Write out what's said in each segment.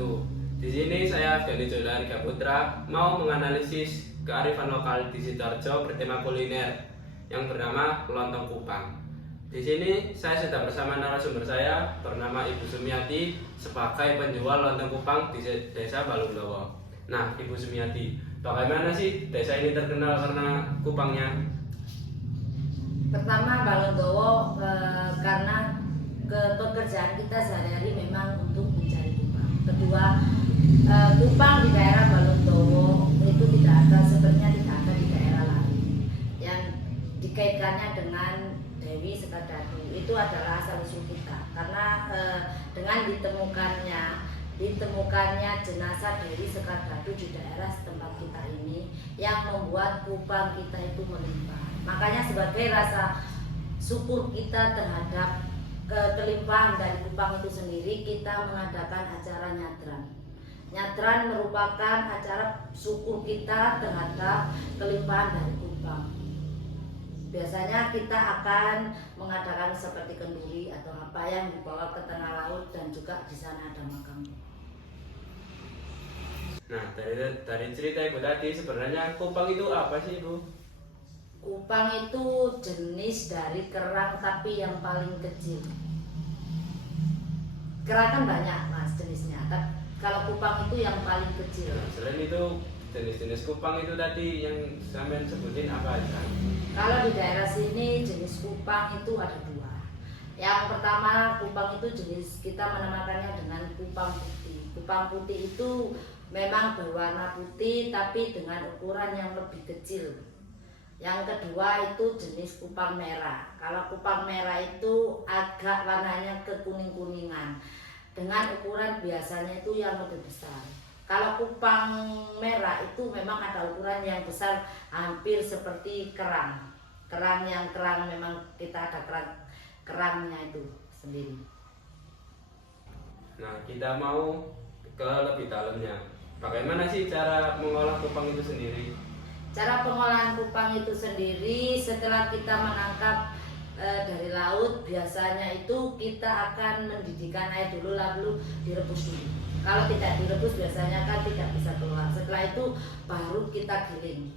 wabarakatuh. Di sini saya Dani Jodan Gaputra mau menganalisis kearifan lokal di Sidoarjo bertema kuliner yang bernama Lontong Kupang. Di sini saya sudah bersama narasumber saya bernama Ibu Sumiati sebagai penjual lontong Kupang di Desa Balungdowo. Nah, Ibu Sumiati, bagaimana sih desa ini terkenal karena kupangnya? Pertama, Balungdowo karena pekerjaan kita sehari-hari memang untuk mencari kupang. Kedua, kupang di daerah Balungdowo itu tidak ada, sebenarnya tidak ada di daerah lain. Yang dikaitkannya dengan Dewi Sekardadu itu adalah asal usul kita, karena dengan ditemukannya jenazah Dewi Sekardadu di daerah setempat kita ini yang membuat kupang kita itu melimpah. Makanya sebagai rasa syukur kita terhadap kelimpahan dari kupang itu sendiri, kita mengadakan acara nyadran. Nyadran merupakan acara syukur kita terhadap kelimpahan dari kupang. Biasanya kita akan mengadakan seperti kenduri atau apa yang dibawa ke tengah laut, dan juga di sana ada makam. Nah, dari cerita Ibu tadi, sebenarnya kupang itu apa sih, Ibu? Kupang itu jenis dari kerang tapi yang paling kecil. Kerang kan banyak mas jenisnya, tapi kalau kupang itu yang paling kecil. Nah, selain itu jenis-jenis kupang itu tadi yang sampean sebutin apa aja? Kalau di daerah sini jenis kupang itu ada dua. Yang pertama, kupang itu jenis kita menamakannya dengan kupang putih. Kupang putih itu memang berwarna putih tapi dengan ukuran yang lebih kecil. Yang kedua itu jenis kupang merah. Kalau kupang merah itu agak warnanya kekuning-kuningan, dengan ukuran biasanya itu yang lebih besar. Kalau kupang merah itu memang ada ukuran yang besar, hampir seperti kerang. Kerang memang kita ada kerangnya itu sendiri. Nah, kita mau ke lebih dalamnya. Bagaimana sih cara mengolah kupang itu sendiri? Cara pengolahan kupang itu sendiri, setelah kita menangkap dari laut, biasanya itu kita akan mendidihkan air dulu lalu direbus dulu. Kalau tidak direbus biasanya kan tidak bisa keluar. Setelah itu baru kita giling.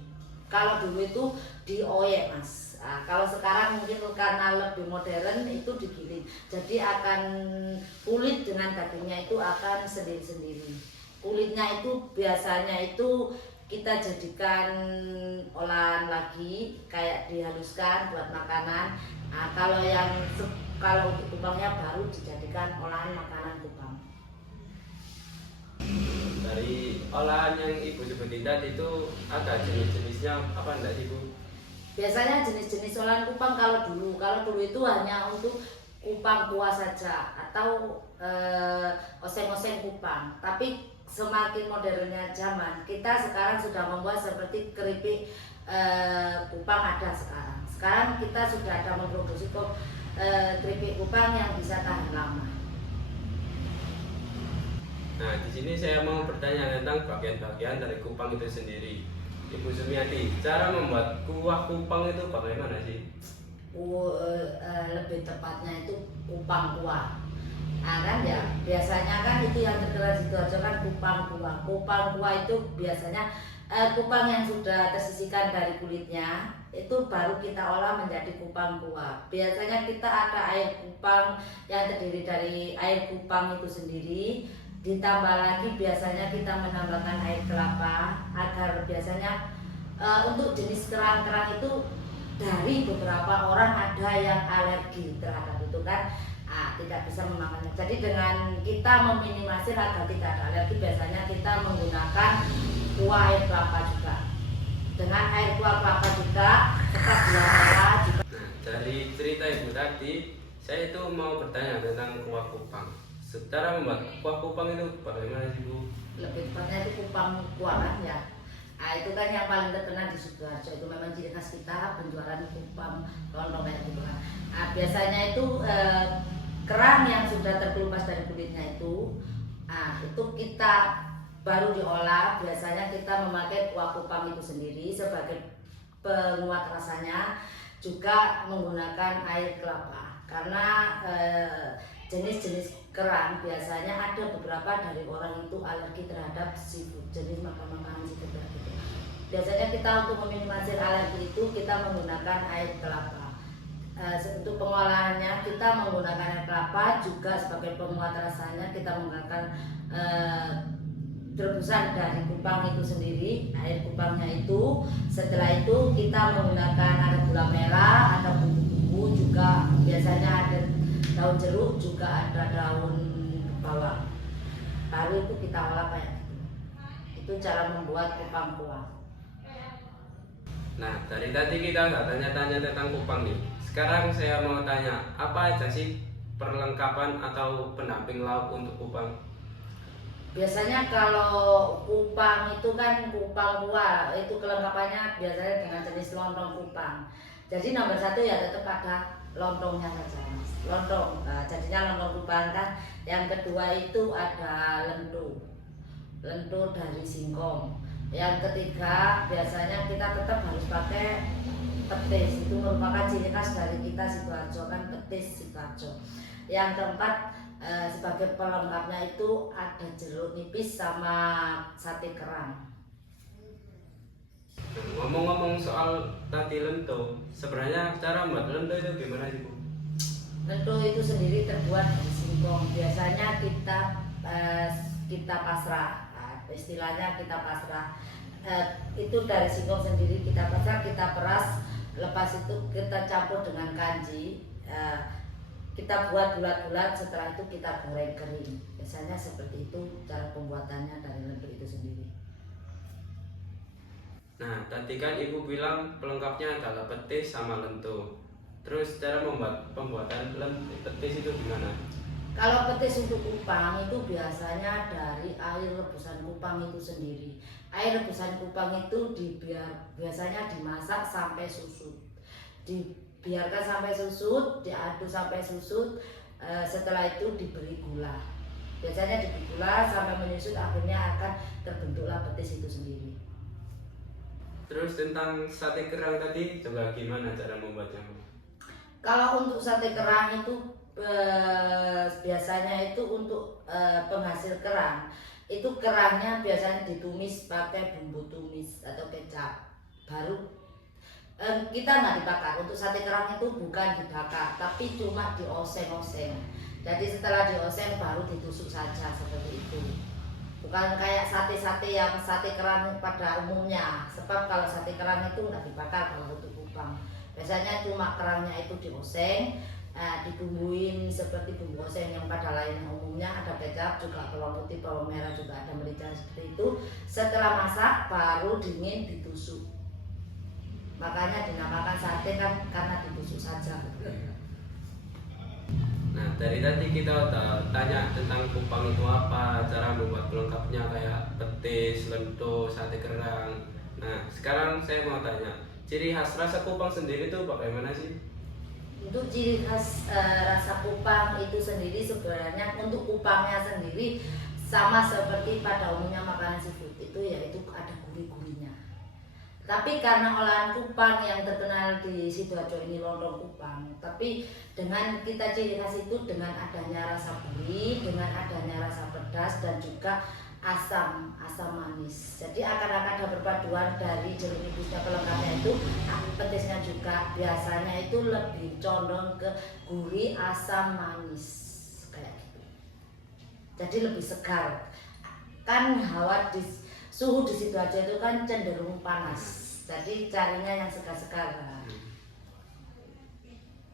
Kalau dulu itu dioyek mas. Nah, kalau sekarang mungkin karena lebih modern itu digiling. Jadi akan kulit dengan dagingnya itu akan sendiri-sendiri. Kulitnya itu biasanya itu kita jadikan olahan lagi, kayak dihaluskan buat makanan. Nah, kalau untuk kupangnya baru dijadikan olahan makanan kupang. Dari olahan yang Ibu sebutin tadi itu ada jenis-jenisnya apa enggak sih, Bu? Biasanya jenis-jenis olahan kupang kalau dulu itu hanya untuk kupang kuah saja atau oseng-oseng kupang. Tapi semakin modernnya zaman, kita sekarang sudah membuat seperti keripik kupang ada sekarang. Sekarang kita sudah ada memproduksi keripik kupang yang bisa tahan lama. Nah, di sini saya mau bertanya tentang bagian-bagian dari kupang itu sendiri. Ibu Sumiati, cara membuat kuah kupang itu bagaimana sih? Lebih tepatnya itu kupang kuah. Nah kan ya, biasanya kan itu yang terkenal di Sidoarjo kan kupang kuah. Kupang kuah itu biasanya kupang yang sudah tersisihkan dari kulitnya itu baru kita olah menjadi kupang kuah. Biasanya kita ada air kupang yang terdiri dari air kupang itu sendiri, ditambah lagi biasanya kita menambahkan air kelapa agar biasanya untuk jenis kerang-kerang itu dari beberapa orang ada yang alergi terhadap itu kan. Tidak bisa memakannya. Jadi dengan kita meminimalisir agar tidak ada alergi, biasanya kita menggunakan kuah air kelapa juga. Dengan air kuah kelapa juga, tetap gula merah juga. Nah, dari cerita Ibu tadi, saya itu mau bertanya tentang kuah kupang. Cara membuat kuah kupang itu bagaimana sih, Bu? Lebih tepatnya itu kupang kuah kan ya. Nah, itu kan yang paling terkenal di Sidoarjo, itu memang ciri khas kita penjualan kupang lontong itu kan. Nah, biasanya itu kerang yang sudah terkelupas dari kulitnya itu kita baru diolah. Biasanya kita memakai kuah kupang itu sendiri sebagai penguat rasanya, juga menggunakan air kelapa karena jenis-jenis kerang biasanya ada beberapa dari orang itu alergi terhadap seafood, jenis makanan seafood gitu. Biasanya kita untuk meminimalisir alergi itu kita menggunakan air kelapa. Untuk pengolahannya kita menggunakan air kelapa, juga sebagai penguat rasanya kita menggunakan rebusan dari kupang itu sendiri, air kupangnya itu. Setelah itu kita menggunakan ada gula merah, ada bumbu-bumbu, juga biasanya ada daun jeruk, juga ada daun bawang. Baru itu kita olah kayak gitu. Itu cara membuat kupang kuah. Nah, dari tadi kita udah tanya-tanya tentang kupang nih. Sekarang saya mau tanya, apa aja sih perlengkapan atau pendamping lauk untuk kupang? Biasanya kalau kupang itu kan kupang kuah, itu kelengkapannya biasanya dengan jenis lontong kupang. Jadi nomor satu ya tetap ada lontongnya saja, Mas. Lontong, jadinya lontong kupang kan. Yang kedua itu ada lento dari singkong. Yang ketiga biasanya kita tetap harus pakai petis, itu merupakan ciri khas dari kita Sidoarjo kan, petis Sidoarjo. Yang keempat sebagai pelengkapnya itu ada jeruk nipis sama sate kerang. Ngomong-ngomong soal tadi lento, sebenarnya cara membuat lento itu gimana sih, Bu? Lento itu sendiri terbuat dari singkong. Biasanya kita pasrah, istilahnya kita pasrah. Itu dari singkong sendiri kita pasrah, kita peras, lepas itu kita campur dengan kanji. Kita buat bulat-bulat, setelah itu kita goreng kering. Biasanya seperti itu cara pembuatannya dari lento itu sendiri. Nah, tadi kan Ibu bilang pelengkapnya adalah petis sama lento. Terus cara pembuatan petis itu gimana? Kalau petis untuk kupang itu biasanya dari air rebusan kupang itu sendiri. Air rebusan kupang itu biasanya dimasak sampai susut. Biarkan sampai susut, diaduk sampai susut, setelah itu diberi gula. Biasanya diberi gula sampai menyusut, akhirnya akan terbentuklah petis itu sendiri. Terus tentang sate kerang tadi juga gimana cara membuatnya? Kalau untuk sate kerang itu biasanya itu untuk penghasil kerang, itu kerangnya biasanya ditumis pakai bumbu tumis atau kecap. Baru kita nggak dibakar. Untuk sate kerang itu bukan dibakar, tapi cuma dioseng-oseng. Jadi setelah dioseng baru ditusuk saja seperti itu. Bukan kayak sate-sate yang sate kerang pada umumnya. Sebab kalau sate kerang itu nggak dibakar kalau untuk kupang. Biasanya cuma kerangnya itu dioseng, dibumbuin seperti bumbu oseng yang pada lainnya umumnya, ada kecap, juga bawang putih, bawang merah, juga ada merica seperti itu. Setelah masak baru dingin ditusuk. Makanya dinamakan sate kan karena ditusuk saja. Nah, dari tadi kita udah tanya tentang kupang itu apa, cara membuat pelengkapnya kayak petis, lento, sate kerang. Nah, sekarang saya mau tanya, ciri khas rasa kupang sendiri itu bagaimana sih? Untuk ciri khas rasa kupang itu sendiri sebenarnya untuk kupangnya sendiri sama seperti pada umumnya makanan seafood itu, yaitu ada gurih-gurihnya. Tapi karena olahan kupang yang terkenal di Sidoarjo ini lontong kupang, tapi dengan kita ciri khas itu dengan adanya rasa gurih, dengan adanya rasa pedas dan juga asam manis. Jadi akan ada perpaduan dari jeruk nipisnya, pelengkapnya itu, petisnya juga biasanya itu lebih condong ke gurih, asam, manis kayak gitu. Jadi lebih segar. Kan suhu di Sidoarjo itu kan cenderung panas. Jadi carinya yang segar-segar.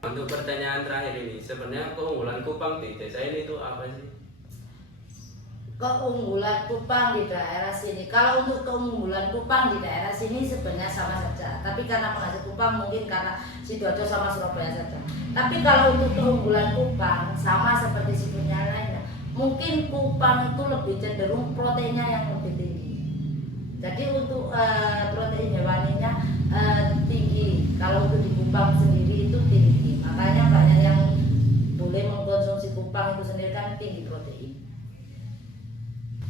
Untuk pertanyaan terakhir ini, sebenarnya keunggulan kupang di desa ini itu apa sih? Keunggulan kupang di daerah sini, kalau untuk keunggulan kupang di daerah sini sebenarnya sama saja. Tapi karena penghasil kupang mungkin karena Sidoarjo sama Surabaya saja. Tapi kalau untuk keunggulan kupang sama seperti seafoodnya lainnya, mungkin kupang itu lebih cenderung proteinnya yang lebih tinggi. Jadi untuk protein hewaninya tinggi. Kalau untuk di kupang sendiri itu tinggi. Makanya banyak yang boleh mengkonsumsi kupang itu sendiri kan tinggi protein.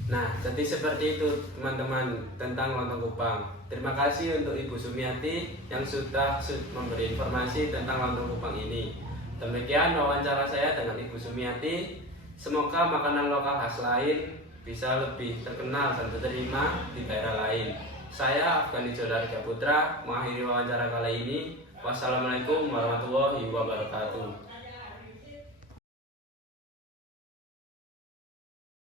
Nah, jadi seperti itu teman-teman tentang lontong kupang. Terima kasih untuk Ibu Sumiati yang sudah memberi informasi tentang lontong kupang ini. Demikian wawancara saya dengan Ibu Sumiati. Semoga makanan lokal khas lain bisa lebih terkenal dan diterima di daerah lain. Saya Afgani Jodarika Putra mengakhiri wawancara kali ini. Wassalamualaikum warahmatullahi wabarakatuh.